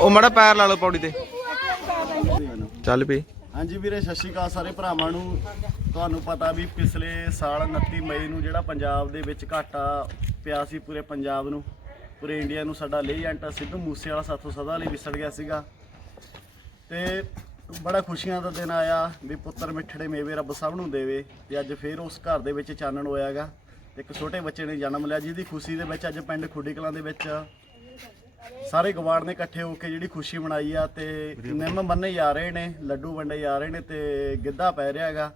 ਉਹ ਮੜਾ ਪੈਰ ਲਾ ਲਓ ਪੌੜੀ ਤੇ। ਚੱਲ ਪਈ ਹਾਂਜੀ ਵੀਰੇ, ਸਤਿ ਸ਼੍ਰੀ ਅਕਾਲ ਸਾਰੇ ਭਰਾਵਾਂ ਨੂੰ। ਤੁਹਾਨੂੰ ਪਤਾ ਵੀ ਪਿਛਲੇ ਸਾਲ 29 ਮਈ ਨੂੰ ਜਿਹੜਾ ਪੰਜਾਬ ਦੇ ਵਿੱਚ ਘਾਟਾ ਪਿਆ ਸੀ ਪੂਰੇ ਪੰਜਾਬ ਨੂੰ, ਪੂਰੇ ਇੰਡੀਆ ਨੂੰ, ਸਾਡਾ ਲੇਜੈਂਟ ਸਿੱਧੂ ਮੂਸੇ ਵਾਲਾ ਸਾਥੋਂ ਸਦਾ ਲਈ ਵਿਸੜ ਗਿਆ ਸੀਗਾ। ਤੇ ਬੜਾ ਖੁਸ਼ੀਆਂ ਦਾ ਦਿਨ ਆਇਆ ਵੀ ਪੁੱਤਰ ਮਿੱਠੜੇ ਮੇਵੇ ਰੱਬ ਸਭ ਨੂੰ ਦੇਵੇ ਤੇ ਅੱਜ ਫੇਰ ਉਸ ਘਰ ਦੇ ਵਿੱਚ ਚਾਨਣ ਹੋਇਆਗਾ। ਤੇ ਇੱਕ ਛੋਟੇ ਬੱਚੇ ਨੇ ਜਨਮ ਲਿਆ, ਜਿਹਦੀ ਖੁਸ਼ੀ ਦੇ ਵਿੱਚ ਅੱਜ ਪਿੰਡ ਖੁੱਡੀ ਕਲਾਂ ਦੇ ਵਿੱਚ ਸਾਰੇ ਗਵਾੜ ਨੇ ਇਕੱਠੇ ਹੋ ਕੇ ਜਿਹੜੀ ਖੁਸ਼ੀ ਮਨਾਈ ਆ ਤੇ ਨਿੰਮ ਬੰਨੇ ਜਾ ਰਹੇ ਨੇ ਲੱਡੂ ਵੰਡੇ ਜਾ ਰਹੇ ਨੇ ਤੇ ਗਿੱਧਾ ਪੈ ਰਿਹਾ ਹੈਗਾ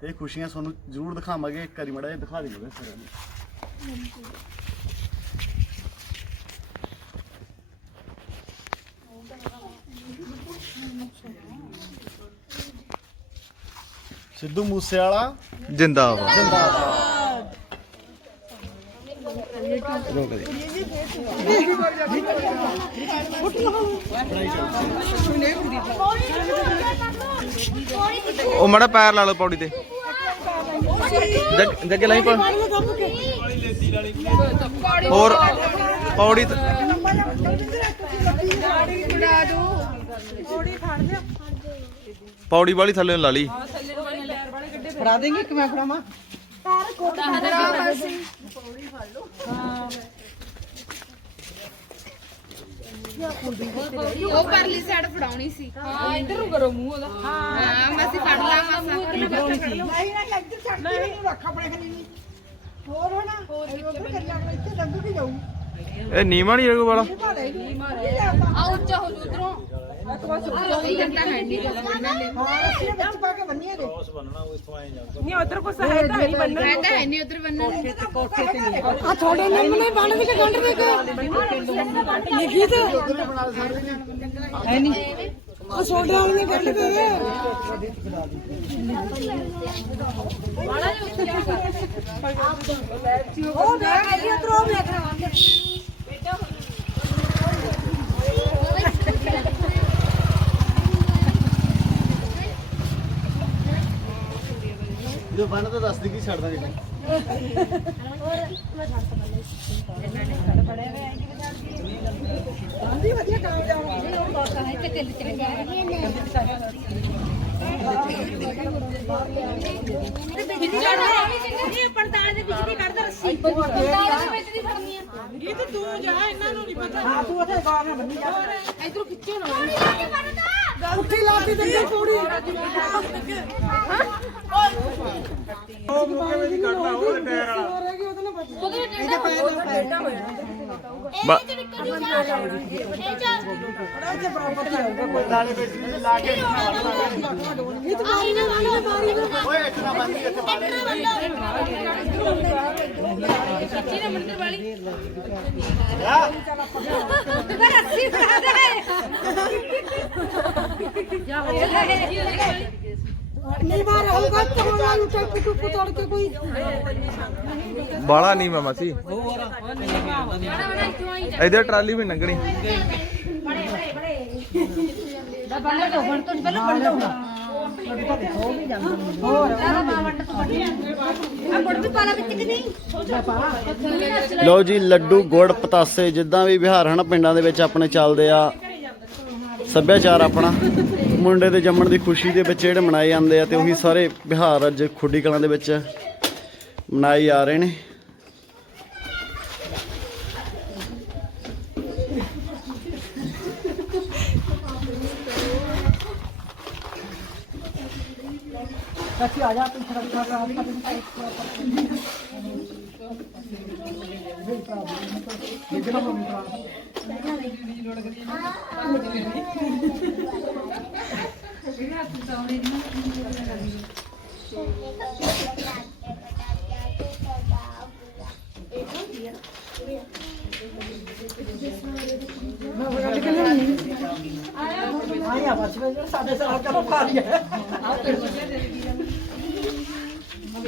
ਤੇ ਖੁਸ਼ੀਆਂ ਤੁਹਾਨੂੰ ਜ਼ਰੂਰ ਦਿਖਾਵਾਂਗੇ ਇੱਕ ਵਾਰੀ ਮੜਾ ਦਿਖਾ ਦਿਓ ਸਾਰਿਆਂ ਨੂੰ। ਸਿੱਧੂ ਮੂਸੇ ਵਾਲਾ ਜਿੰਦਾਬਾਦ। ਜਿੰਦਾਬਾਦ। ਉਹ ਮੜਾ ਪੈਰ ਲਾ ਲਓ ਪੌੜੀ ਤੇ। ਜੱਗ ਜੱਗੇ ਲਾਈ ਪਾ ਹੋਰ, ਪੌੜੀ ਤੇ ਪੌੜੀ ਵਾਲੀ ਥੱਲੇ ਲਾ ਲਈ। ਫੜਾ ਦੇਂਗੇ ਕਿ ਮੈਂ ਫੜਾਵਾਂ? ਉਹ ਪਰਲੀ ਸਾਈਡ ਫੜਾਉਣੀ ਸੀ। ਹਾਂ ਇੱਧਰ ਨੂੰ ਕਰੋ ਮੂੰਹ ਉਹਦਾ। ਹਾਂ ਮੈਂ ਅਸੀਂ ਫੜ ਲਾ ਮਾਸਾ ਨਹੀਂ ਨਾ ਇੱਧਰ ਛੱਡ ਕੇ ਇਹਨੂੰ ਰੱਖ ਆਪਣੇ ਖਣੀ ਨਹੀਂ ਹੋਰ ਹੋਣਾ ਉੱਧਰ ਕਰੀ ਜਾਣਾ ਇੱਥੇ ਲੰਘ ਕੇ ਜਾਊ। ਇਹ ਨੀਵਾਂ ਨਹੀਂ ਰਗੂ ਵਾਲਾ ਭਾਲੇ ਨਹੀਂ ਜਾਂਦਾ ਆ ਉੱਚਾ ਹੋ ਜੂ ਉਧਰੋਂ। ਸਹੀ ਕਰਦਾ ਹੈ ਨਹੀਂ ਹਾਂ ਰੱਸੀ ਦੇ ਵਿੱਚ ਪਾ ਕੇ ਬੰਨੀਏ ਦੇ ਰਹਿੰਦਾ ਹੈ ਨਹੀਂ ਉਧਰ ਬੰਨਣ ਆ ਥੋੜੇ ਨੇ ਮਨੇ ਬੰਨ ਦੇ ਕੇ ਗੰਢ ਦੇ ਕੇ ਲਿਖੀ ਤੇ ਹੈ ਨਹੀਂ ਆ ਸੋਡਾ ਵਾਲੀਆਂ ਗੰਢ ਦੇ ਦੇ ਉਹ ਦੇਖ ਲਈ ਉਧਰੋਂ ਵੇਖ ਰਹਾ ਜਦੋਂ ਬੰਨ ਤਾਂ ਦੱਸ ਦੀ ਕੀ ਛੱਡਦਾ ਜੀ ਆਂਦੀ ਵਧੀਆ ਕੰਮ ਜਾਉਂਦੀ ਇਹ ਪੜਤਾਲ ਦੇ ਵਿੱਚ ਦੀ ਕੱਢਦਾ ਰੱਸੀ। ਪੜਤਾਲ ਦੇ ਵਿੱਚ ਦੀ ਫੜਨੀ ਆ ਇਹ ਤੇ ਤੂੰ ਜਾ ਇਹਨਾਂ ਨੂੰ ਨਹੀਂ ਪਤਾ। ਹਾਂ ਤੂੰ ਉੱਥੇ ਗਾਂ ਨਾਲ ਬੰਨੀ ਜਾ। ਇਧਰੋਂ ਖਿੱਚੋ ਨਾ ਉੱਥੇ ਲਾਤੀ ਦਿੰਦੇ ਪੂਰੀ ਉਹ ਮੁਕੇ ਵਿੱਚ ਕੱਢਦਾ ਉਹਦੇ ਪੈਰ ਵਾਲਾ ਉਹਦੇ ਇਹਦੇ ਬੇਟਾ ਹੋਇਆ ਬਾ- ਇਹ ਨਿਕਲ ਦੀ ਚਾਰ ਇਹ ਤਾਂ ਮਾਰੀ ਨਾ ਨਾ ਮਾਰੀ ਨਾ ਓਏ ਇੱਕ ਨਾ ਬੰਦੀ ਇੱਥੇ ਨਹੀਂ ਹੋਊਗਾ ਤਾਂ ਕੇ ਕੋਈ ਬਾਲਾ ਨਹੀਂ ਮਾਮਾ ਸੀ ਇਧਰ ਟਰਾਲੀ ਵੀ ਲੰਘਣੀ ਲਓ ਜੀ ਲੱਡੂ ਗੁੜ ਪਤਾਸੇ ਜਿੱਦਾਂ ਵੀ ਵਿਹਾਰ ਹਨ ਪਿੰਡਾਂ ਦੇ ਵਿੱਚ ਆਪਣੇ ਚੱਲਦੇ ਆ। ਸੱਭਿਆਚਾਰ ਆਪਣਾ। ਮੁੰਡੇ ਦੇ ਜੰਮਣ ਦੀ ਖੁਸ਼ੀ ਦੇ ਵਿੱਚ ਜਿਹੜੇ ਮਨਾਏ ਜਾਂਦੇ ਆ ਤੇ ਉਹੀ ਸਾਰੇ ਵਿਹਾਰ ਅੱਜ ਖੁੱਡੀ ਕਲਾਂ ਦੇ ਵਿੱਚ ਮਨਾਏ ਜਾ ਰਹੇ ਨੇ। ਆ ਜਾ ਤੂੰ ਖੜਾ ਖੜਾ ਆਇਆ ਬਸ ਵੇ ਸਾਡੇ ਸਾਲ ਦਾ ਖਾ ਲਿਆ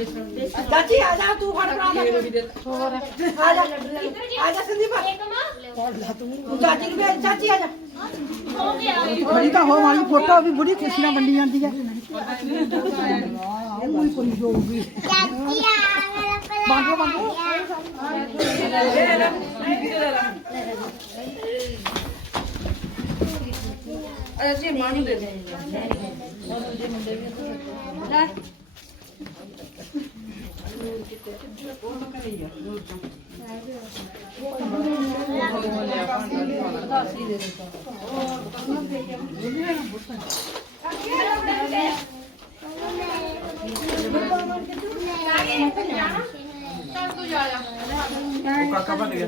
ਚਾਚੀ ਆ ਜਾ ਤੂੰ ਫੜ ਫੜਾ ਲੈ ਆ ਜਾ ਆ ਜਾ ਸੰਦੀਪ। ਫੜ ਲਾ ਤੂੰ ਚਾਚੀ ਨੂੰ ਭੇਜ ਚਾਚੀ ਆ ਜਾ। ਬੜੀ ਤਾਂ ਹੋ ਵਾਲੀ ਫੋਟੋ ਵੀ ਬੜੀ ਖੁਸ਼ੀ ਨਾਲ ਵੰਡੀ ਜਾਂਦੀ ਹੈ ਕੋਈ ਕੋਈ ਜੋਗੀ ਚਾਚੀ ਆ ਬਾਂਗੋ ਅਜੇ ਮਾਨੂੰ ਦੇ ਦੇ ਲੈ। ਕਾਕਾ ਭੱਜ ਗਿਆ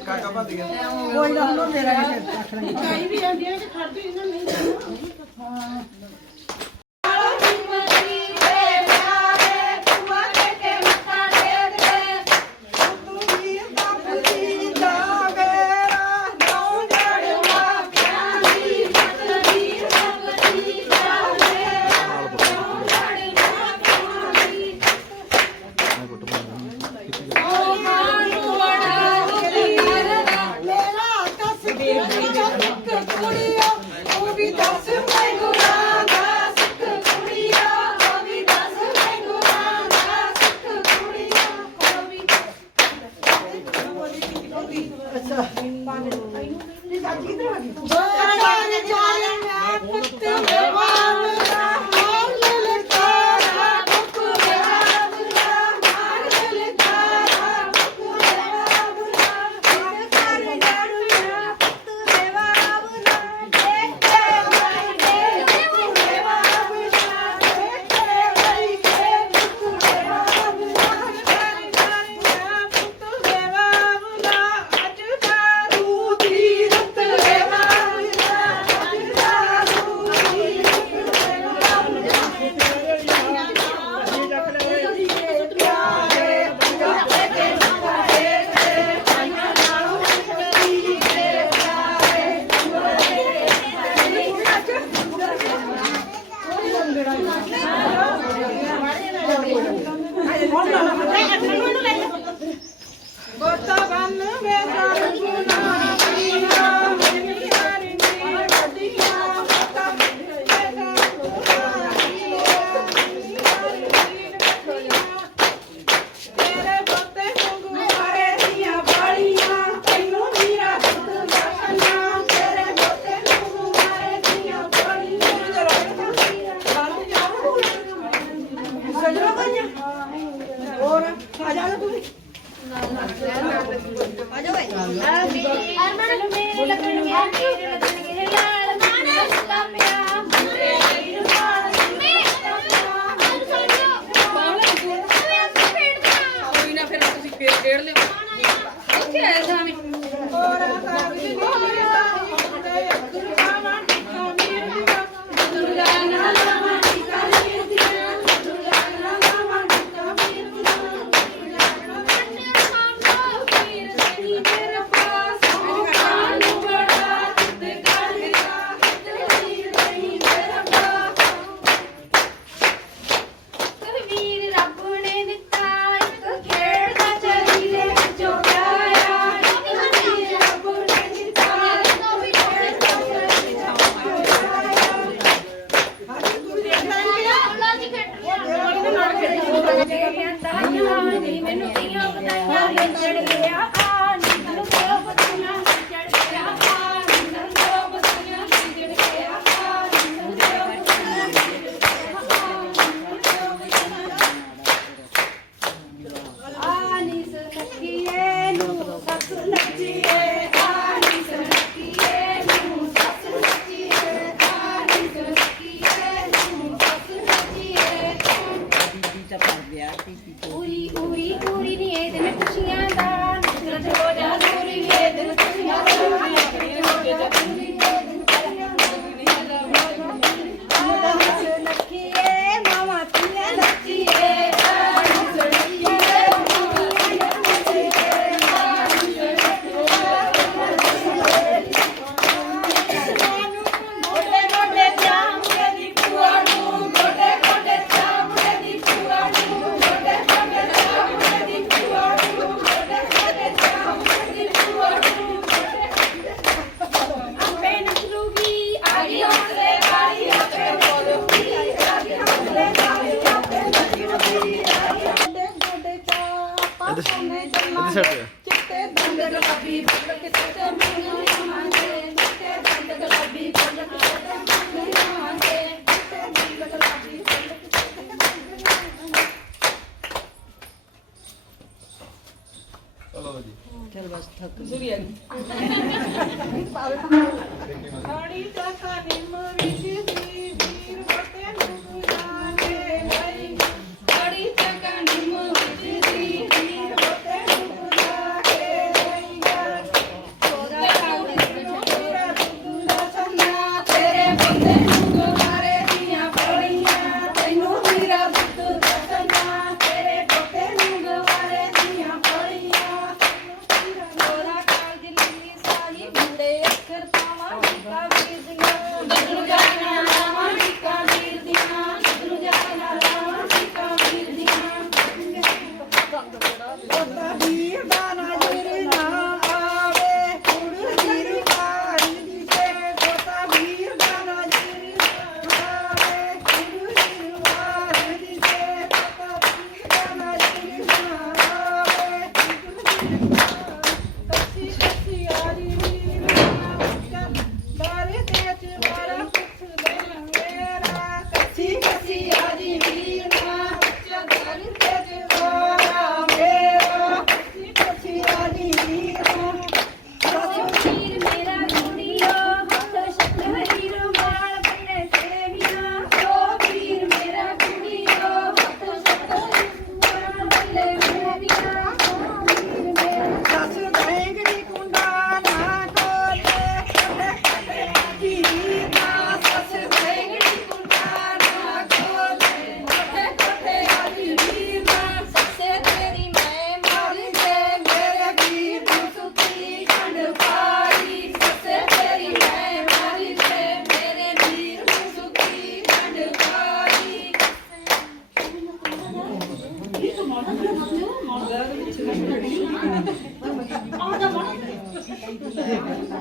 ਕਾਕਾ ਭੱਜ ਗਿਆ ਕੋਈ ਨਾ ਮੇਰਾ ਰੱਖ ਲਈ ਚਾਈ ਵੀ ਆਂਦੀ ਹੈ ਕਿ ਖੜਦੀ ਇਹਨਾਂ ਨਹੀਂ ਹਾਂ ਥੋੜੀ ਤਾਂ ਨਿੰਮ ਵਿੱਚ ਦੀ ਵੀਰ ਬਤੇ ਨੂੰ ਮੁੰਡੇ ਅੱਖਰ ਪਾਵਾਂ ਕਾ ਵੀਰ ਦੀਆਂ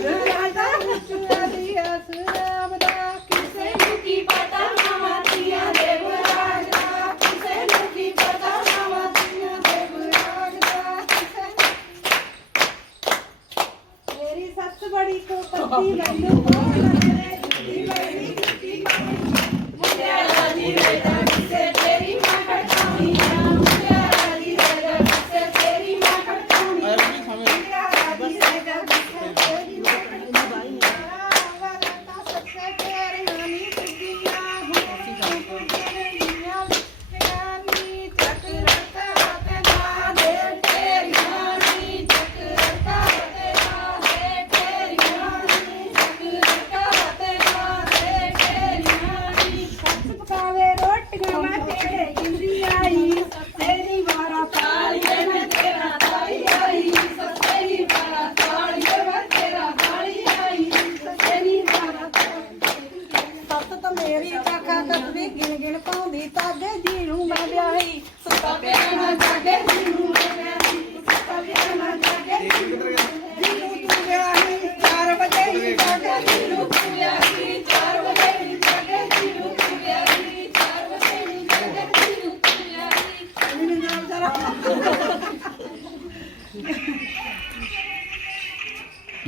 Yeah.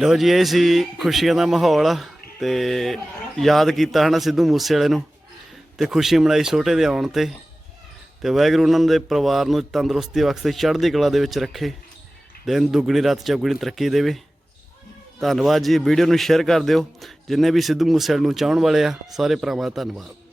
ਲੋ ਜੀ, ਇਹ ਸੀ ਖੁਸ਼ੀਆਂ ਦਾ ਮਾਹੌਲ ਤੇ ਯਾਦ ਕੀਤਾ ਹਨਾ ਸਿੱਧੂ ਮੂਸੇ ਵਾਲੇ ਨੂੰ ਤੇ ਖੁਸ਼ੀ ਮਨਾਈ ਛੋਟੇ ਦੇ ਆਉਣ ਤੇ ਤੇ ਵਾਹਿਗੁਰੂ ਉਹਨਾਂ ਦੇ ਪਰਿਵਾਰ ਨੂੰ ਤੰਦਰੁਸਤੀ ਬਖਸ਼ੇ ਚੜ੍ਹਦੀ ਕਲਾ ਦੇ ਵਿੱਚ ਰੱਖੇ, ਦਿਨ ਦੁੱਗਣੀ, ਰਾਤ ਚੌਗਣੀ ਤਰੱਕੀ ਦੇਵੇ। ਧੰਨਵਾਦ ਜੀ, ਵੀਡੀਓ ਨੂੰ ਸ਼ੇਅਰ ਕਰ ਦਿਓ। ਜਿੰਨੇ ਵੀ ਸਿੱਧੂ ਮੂਸੇਵਾਲ ਨੂੰ ਚਾਹਣ ਵਾਲੇ ਆ, ਸਾਰੇ ਭਰਾਵਾਂ ਦਾ ਧੰਨਵਾਦ।